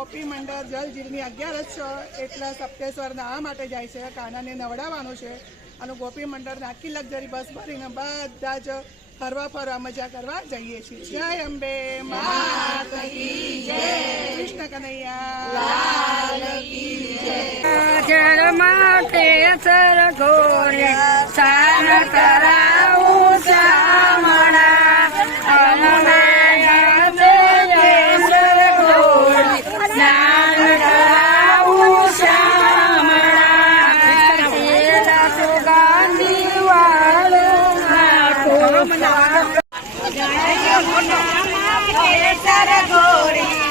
મંડળ જલ જીરની અગિયારસ છે એટલે સપ્તેશ્વરના આ માટે જાય છે કાનાને નવડાવવાનું છે અને ગોપી મંડળ આખી લક્ઝરી બસ ભરીને બધા જ ફરવા ફરવા મજા કરવા જઈએ છીએ જય અંબે કૃષ્ણ કનૈયા માટે ગોરી.